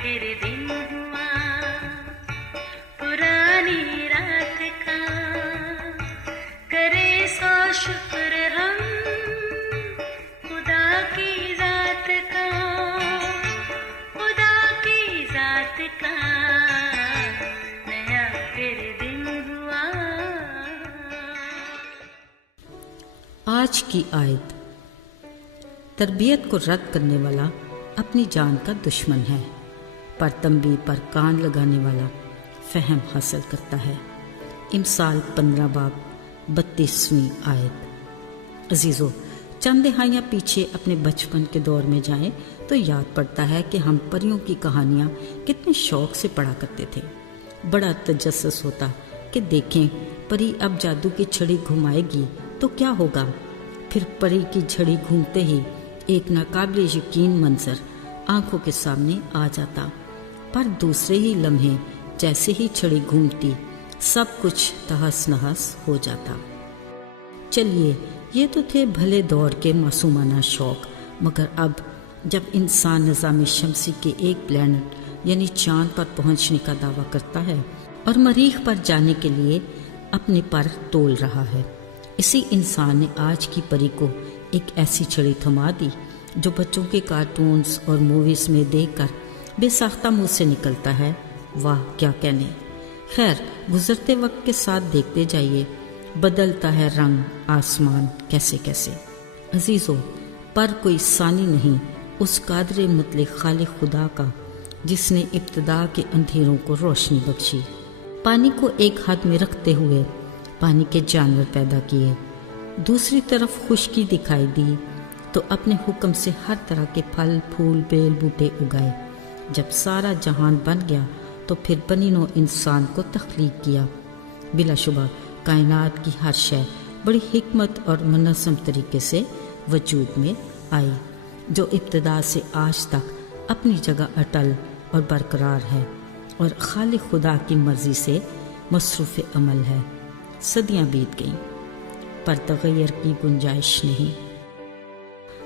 फिर दिन हुआ पुरानी रात का, करे सो शुक्र हम खुदा की जात का, खुदा की जात का, नया फिर दिन हुआ। आज की आयत, तरबियत को रद्द करने वाला अपनी जान का दुश्मन है, पर तंबीह पर कान लगाने वाला फहम हासिल करता है। इमसाल 15 बाब 32वीं आयत। अजीज़ों, चंद दहाइयाँ पीछे अपने बचपन के दौर में जाएं तो याद पड़ता है कि हम परियों की कहानियाँ कितने शौक से पढ़ा करते थे। बड़ा तजस्सुस होता कि देखें परी अब जादू की छड़ी घुमाएगी तो क्या होगा। फिर परी की छड़ी घूमते ही एक नाकाबिल यकीन मंजर आंखों के सामने आ जाता, पर दूसरे ही लम्हे जैसे ही छड़ी घूमती सब कुछ तहस नहस हो जाता। चलिए, ये तो थे भले दौर के मासूमाना शौक, मगर अब जब इंसान निज़ाम शमसी के एक प्लैनेट यानी चांद पर पहुंचने का दावा करता है और मरीख पर जाने के लिए अपने पर तोल रहा है, इसी इंसान ने आज की परी को एक ऐसी छड़ी थमा दी जो बच्चों के कार्टून्स और मूवीज़ में देखकर बेसाख्ता मुंह से निकलता है, वाह क्या कहने। खैर, गुजरते वक्त के साथ देखते जाइए, बदलता है रंग आसमान कैसे कैसे। अजीज़ों, पर कोई सानी नहीं उस कादरे मुतलक खालिक खुदा का जिसने इब्तिदा के अंधेरों को रोशनी बख्शी, पानी को एक हाथ में रखते हुए पानी के जानवर पैदा किए, दूसरी तरफ खुश्की दिखाई दी तो अपने हुक्म से हर तरह के फल फूल बेल बूटे उगाए। जब सारा जहान बन गया तो फिर बनी नौ इंसान को तख्लीक किया। बिलाशुबा कायनात की हर शय बड़ी हिकमत और मुनज़्ज़म तरीके से वजूद में आई, जो इब्तिदा से आज तक अपनी जगह अटल और बरकरार है और खालिक खुदा की मर्जी से मसरूफ़ अमल है। सदियां बीत गईं पर तग़य्युर की गुंजाइश नहीं।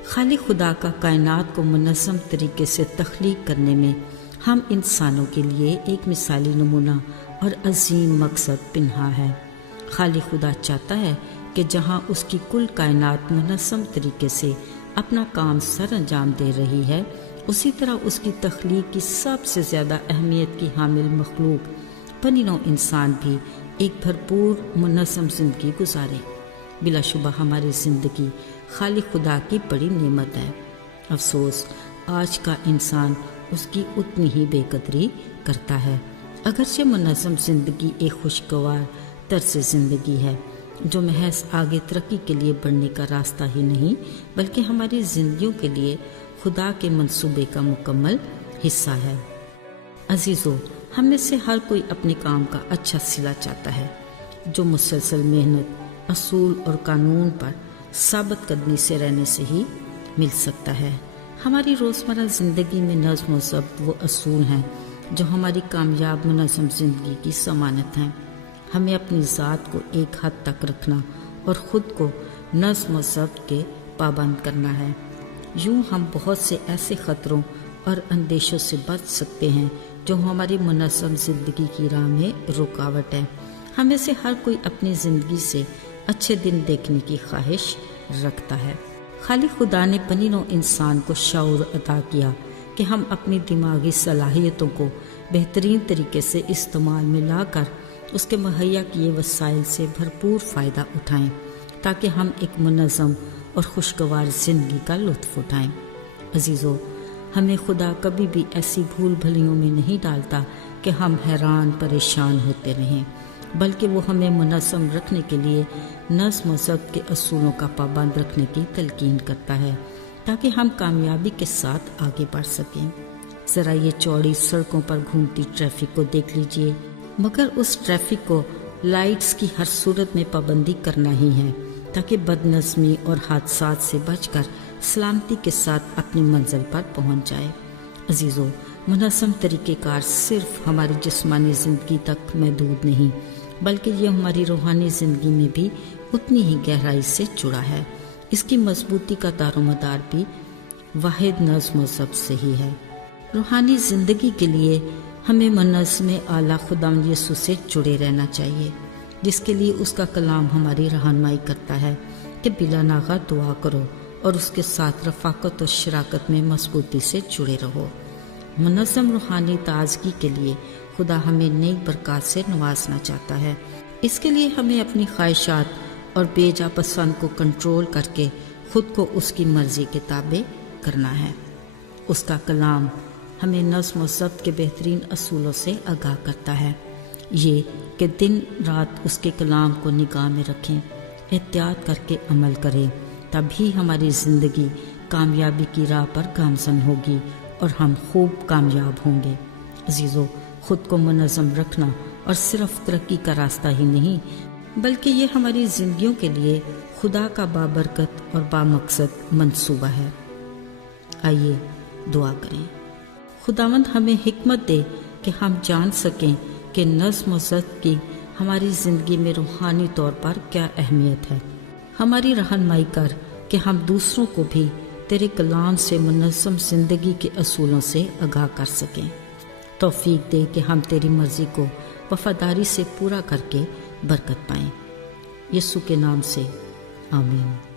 खालिक खुदा का कायनात को मुनज़्ज़म तरीके से तख्लीक करने में हम इंसानों के लिए एक मिसाली नमूना और अजीम मकसद पिन्हा है। खालिक खुदा चाहता है कि जहाँ उसकी कुल कायनात मुनज़्ज़म तरीके से अपना काम सर अंजाम दे रही है, उसी तरह उसकी तख्लीक की सबसे ज़्यादा अहमियत की हामिल मखलूक बनी नौ इंसान भी एक भरपूर मुनज़्ज़म ज़िंदगी गुजारे। बिलाशुबा हमारी ज़िंदगी खालिक खुदा की बड़ी नेमत है। अफसोस, आज का इंसान उसकी उतनी ही बेकदरी करता है। अगरचे मुनज़्ज़म ज़िंदगी एक खुशगवार तर्ज़ ज़िंदगी है जो महज आगे तरक्की के लिए बढ़ने का रास्ता ही नहीं बल्कि हमारी ज़िंदगियों के लिए खुदा के मंसूबे का मुकम्मल हिस्सा है। अजीज़ों, हम में से हर कोई अपने काम का अच्छा सिला चाहता है जो मुसलसल मेहनत, असूल और कानून पर साबित कदमी से रहने से ही मिल सकता है। हमारी रोज़मर्रा ज़िंदगी में नज़्म व ज़ब्त वो असूल हैं जो हमारी कामयाब मुनज़्ज़म ज़िंदगी की ज़मानत हैं। हमें अपनी ज़ात को एक हद तक रखना और ख़ुद को नज़्म व ज़ब्त के पाबंद करना है। यूँ हम बहुत से ऐसे ख़तरों और अंदेशों से बच सकते हैं जो हमारी मुनज़्ज़म ज़िंदगी की राह में रुकावट है। हमें से हर कोई अपनी ज़िंदगी से अच्छे दिन देखने की ख्वाहिश रखता है। खालिक खुदा ने बनी नौ इंसान को शऊर अता किया कि हम अपनी दिमागी सलाहियतों को बेहतरीन तरीके से इस्तेमाल में लाकर उसके मुहैया किए वसाइल से भरपूर फ़ायदा उठाएं ताकि हम एक मुनज़्ज़म और खुशगवार ज़िंदगी का लुत्फ़ उठाएं। अजीज़ों, हमें खुदा कभी भी ऐसी भूल भलियों में नहीं डालता कि हम हैरान परेशान होते रहें, बल्कि वो हमें मुनज़्ज़म रखने के लिए नज़्म व ज़ब्त के असूलों का पाबंद रखने की तलकीन करता है ताकि हम कामयाबी के साथ आगे बढ़ सकें। ज़रा ये चौड़ी सड़कों पर घूमती ट्रैफिक को देख लीजिए, मगर उस ट्रैफिक को लाइट्स की हर सूरत में पाबंदी करना ही है ताकि बदनज़मी और हादसात से बचकर सलामती के साथ अपनी मंजिल पर पहुंच जाए। अजीज़ों, मुनज़्ज़म तरीक़ेकार सिर्फ हमारी जिस्मानी ज़िंदगी तक महदूद नहीं बल्कि ये हमारी रूहानी ज़िंदगी में भी उतनी ही गहराई से जुड़ा है। इसकी मजबूती का दारोमदार भी वाहिद नज़्म व ज़ब्त से ही है। روحانی زندگی کے لیے ہمیں منظم اعلیٰ خداوند یسوع سے جڑے رہنا چاہیے، جس کے لیے اس کا کلام ہماری رہنمائی کرتا ہے کہ بلا ناغہ دعا کرو اور اس کے ساتھ رفاقت اور شراکت میں مضبوطی سے جڑے رہو۔ منظم روحانی تازگی کے لیے خدا ہمیں نئی برکات سے نوازنا چاہتا ہے۔ اس کے لیے ہمیں اپنی خواہشات اور بے جا پسند کو کنٹرول کر کے خود کو اس کی مرضی کے تابع کرنا ہے۔ اس کا کلام ہمیں نظم و ضبط کے بہترین اصولوں سے آگاہ کرتا ہے، یہ کہ دن رات اس کے کلام کو نگاہ میں رکھیں، احتیاط کر کے عمل کریں، تبھی ہماری زندگی کامیابی کی راہ پر گامزن ہوگی اور ہم خوب کامیاب ہوں گے۔ عزیزو، خود کو منظم رکھنا اور صرف ترقی کا راستہ ہی نہیں بلکہ یہ ہماری زندگیوں کے لیے خدا کا بابرکت اور بامقصد منصوبہ ہے۔ آئیے دعا کریں۔ خداوند ہمیں حکمت دے کہ ہم جان سکیں کہ نظم و ضبط کی ہماری زندگی میں روحانی طور پر کیا اہمیت ہے۔ ہماری رہنمائی کر کہ ہم دوسروں کو بھی تیرے کلام سے منظم زندگی کے اصولوں سے آگاہ کر سکیں۔ توفیق دے کہ ہم تیری مرضی کو وفاداری سے پورا کر کے برکت پائیں۔ یسوع کے نام سے آمین۔